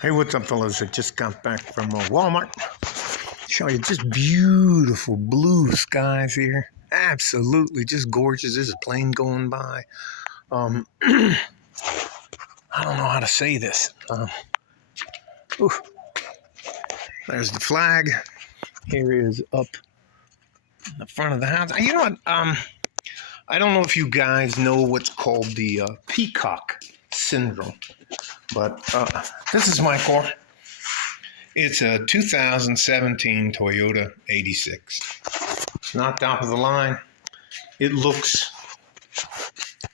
Hey, what's up, fellas? I just got back from Walmart. Show you just beautiful blue skies here. Absolutely just gorgeous. There's a plane going by. I don't know how to say this. There's the flag. Here is up in the front of the house. You know what? I don't know if you guys know what's called the Peacock syndrome, but this is my car. It's a 2017 Toyota 86. It's not top of the line. It looks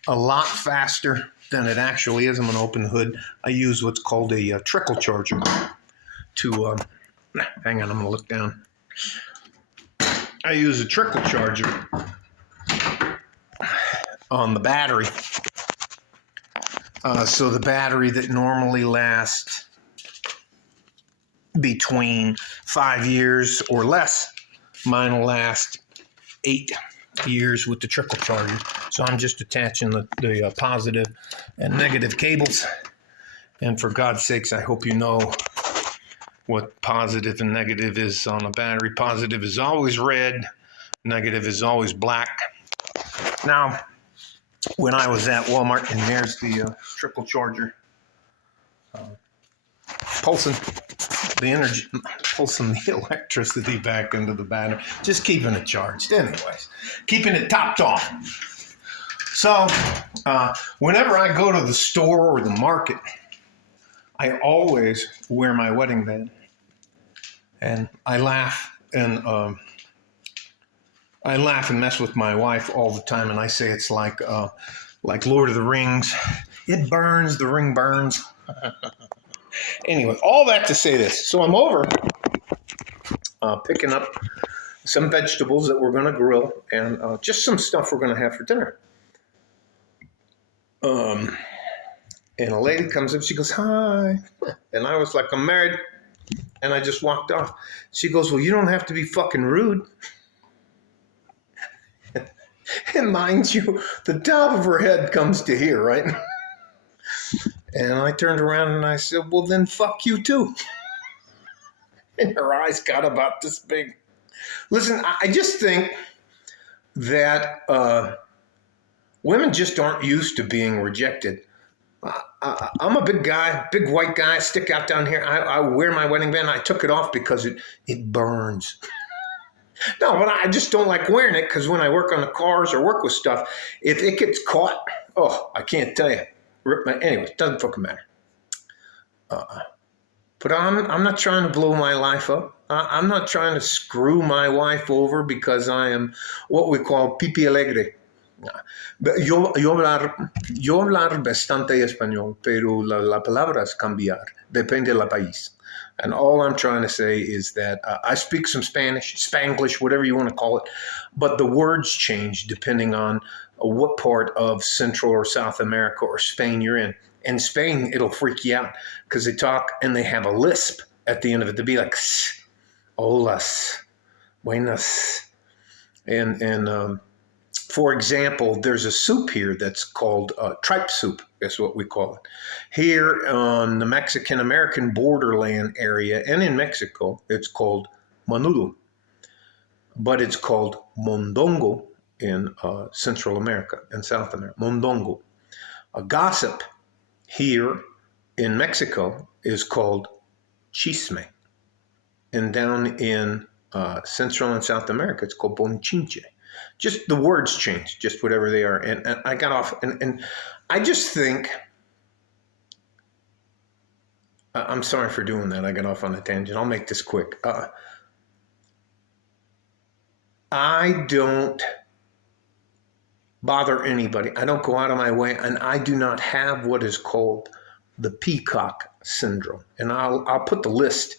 a lot faster than it actually is. I'm going to open the hood. I use what's called a trickle charger to, hang on, I'm going to look down. I use a trickle charger on the battery. So the battery that normally lasts between 5 years or less, mine will last 8 years with the trickle charger. So I'm just attaching the positive and negative cables. And for God's sakes, I hope you know what positive and negative is on a battery. Positive is always red, negative is always black. Now, when I was at Walmart, and there's the trickle charger pulsing the energy, pulsing the electricity back into the battery, just keeping it charged anyways, keeping it topped off. So whenever I go to the store or the market, I always wear my wedding band, and I laugh and mess with my wife all the time, and I say it's like Lord of the Rings. It burns, the ring burns. Anyway, all that to say this. So I'm over picking up some vegetables that we're going to grill and just some stuff we're going to have for dinner. And a lady comes up, she goes, "Hi." And I was like, "I'm married." And I just walked off. She goes, "Well, you don't have to be fucking rude." And mind you, the top of her head comes to here, right? And I turned around and I said, "Well, then fuck you too." And her eyes got about this big. Listen, I just think that women just aren't used to being rejected. I'm a big guy, big white guy, stick out down here. I wear my wedding band. I took it off because it burns. No, but I just don't like wearing it because when I work on the cars or work with stuff, if it gets caught, oh, I can't tell you. Anyway, it doesn't fucking matter. But I'm not trying to blow my life up. I'm not trying to screw my wife over because I am what we call pipi alegre. Yo hablar bastante español, pero la palabra es cambiar. Depende del país. And all I'm trying to say is that I speak some Spanish, Spanglish, whatever you want to call it, but the words change depending on what part of Central or South America or Spain you're in. In Spain, it'll freak you out because they talk and they have a lisp at the end of it. They'll be like, "Holas, buenas." And for example, there's a soup here that's called tripe soup, is what we call it. Here on the Mexican-American borderland area and in Mexico, it's called menudo. But it's called mondongo in Central America and South America, mondongo. A gossip here in Mexico is called chisme. And down in Central and South America, it's called bonchinche. Just the words change, just whatever they are. And I got off, and I just think, I'm sorry for doing that. I got off on a tangent. I'll make this quick. I don't bother anybody. I don't go out of my way, and I do not have what is called the Peacock syndrome. And I'll put the list.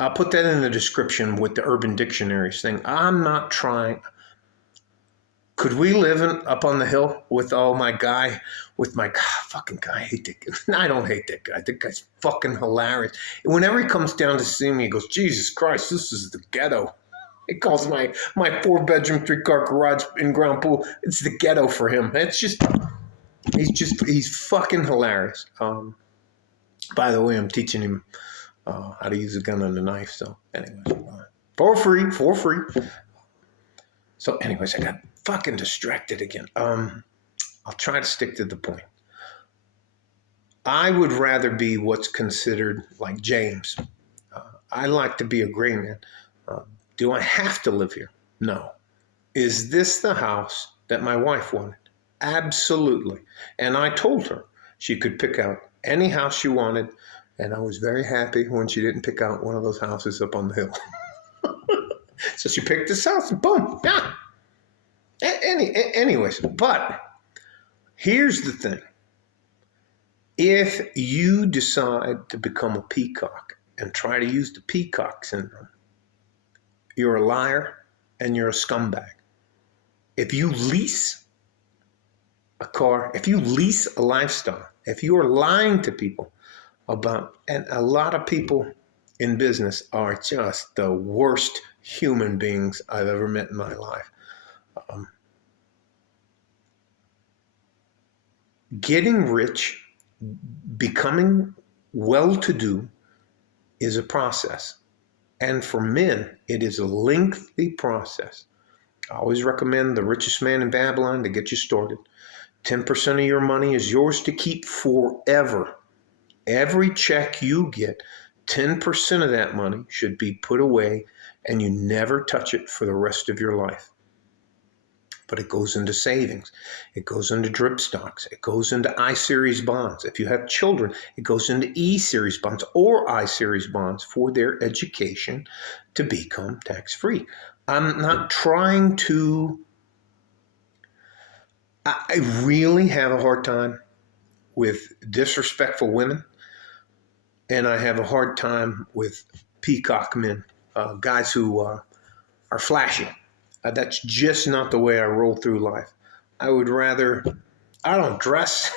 I'll put that in the description with the Urban Dictionaries thing. I'm not trying. Could we live up on the hill with my fucking guy? I hate that guy. I don't hate that guy. That guy's fucking hilarious. Whenever he comes down to see me, he goes, "Jesus Christ, this is the ghetto." He calls my 4-bedroom, 3-car garage in-ground pool. It's the ghetto for him. It's just, he's fucking hilarious. By the way, I'm teaching him how to use a gun and a knife. So anyways, for free. So anyways, I got fucking distracted again. I'll try to stick to the point. I would rather be what's considered like James. I like to be a gray man. Do I have to live here? No. Is this the house that my wife wanted? Absolutely. And I told her she could pick out any house she wanted. And I was very happy when she didn't pick out one of those houses up on the hill. So she picked this house and boom, yeah. Anyways, but here's the thing. If you decide to become a peacock and try to use the peacock syndrome, you're a liar and you're a scumbag. If you lease a car, if you lease a lifestyle, if you are lying to people about, and a lot of people in business are just the worst human beings I've ever met in my life. Getting rich, becoming well-to-do is a process. And for men, it is a lengthy process. I always recommend The Richest Man in Babylon to get you started. 10% of your money is yours to keep forever. Every check you get, 10% of that money should be put away and you never touch it for the rest of your life. But it goes into savings. It goes into drip stocks. It goes into I-series bonds. If you have children, it goes into E-series bonds or I-series bonds for their education to become tax-free. I'm not trying to... I really have a hard time with disrespectful women, and I have a hard time with peacock men, guys who are flashy. That's just not the way I roll through life. I would rather, I don't dress,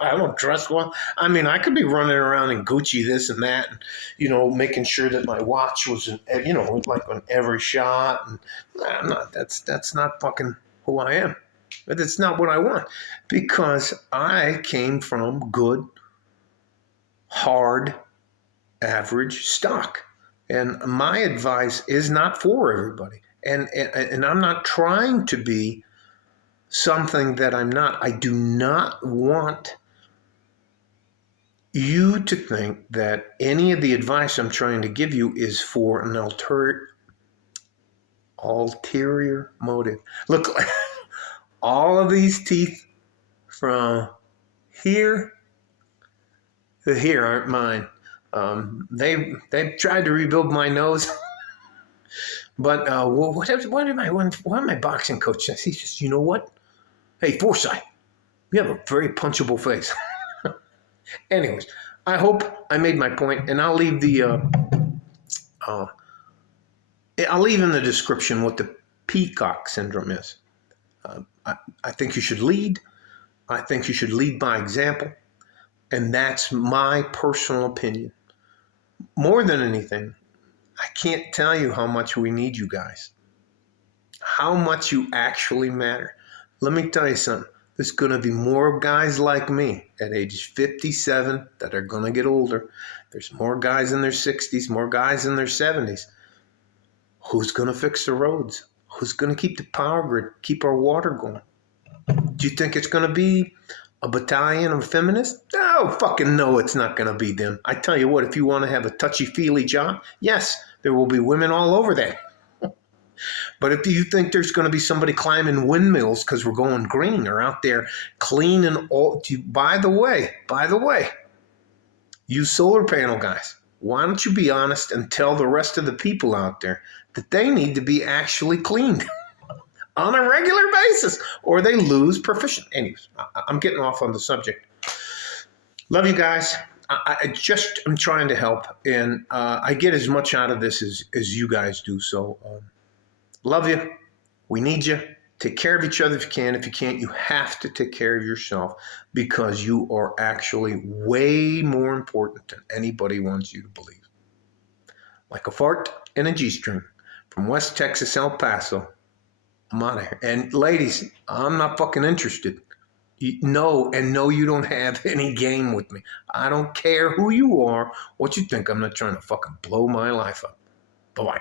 I don't dress well. I mean, I could be running around in Gucci, this and that, and, you know, making sure that my watch was, you know, like on every shot. And I'm not, that's not fucking who I am. But it's not what I want, because I came from good, hard, average stock. And my advice is not for everybody. And I'm not trying to be something that I'm not. I do not want you to think that any of the advice I'm trying to give you is for an ulterior motive. Look, all of these teeth from here to here aren't mine. They've tried to rebuild my nose. But one of my boxing coaches, he says, you know what? Hey, Forsyth, you have a very punchable face. Anyways, I hope I made my point, and I'll leave I'll leave in the description what the peacock syndrome is. I think you should lead. I think you should lead by example, and that's my personal opinion. More than anything, I can't tell you how much we need you guys. How much you actually matter. Let me tell you something. There's going to be more guys like me at age 57 that are going to get older. There's more guys in their 60s, more guys in their 70s. Who's going to fix the roads? Who's going to keep the power grid, keep our water going? Do you think it's going to be a battalion of feminists? Oh, fucking no, it's not going to be them. I tell you what, if you want to have a touchy-feely job, yes, there will be women all over there. But if you think there's going to be somebody climbing windmills because we're going green, or out there cleaning all... By the way, you solar panel guys, why don't you be honest and tell the rest of the people out there that they need to be actually cleaned on a regular basis, or they lose proficiency. Anyways, I'm getting off on the subject. Love you guys. I'm trying to help, and I get as much out of this as you guys do. So love you. We need you. Take care of each other if you can. If you can't, you have to take care of yourself, because you are actually way more important than anybody wants you to believe. Like a fart in a G-string. From West Texas, El Paso, I'm out of here. And ladies, I'm not fucking interested. No, and no, you don't have any game with me. I don't care who you are, what you think. I'm not trying to fucking blow my life up. Bye-bye.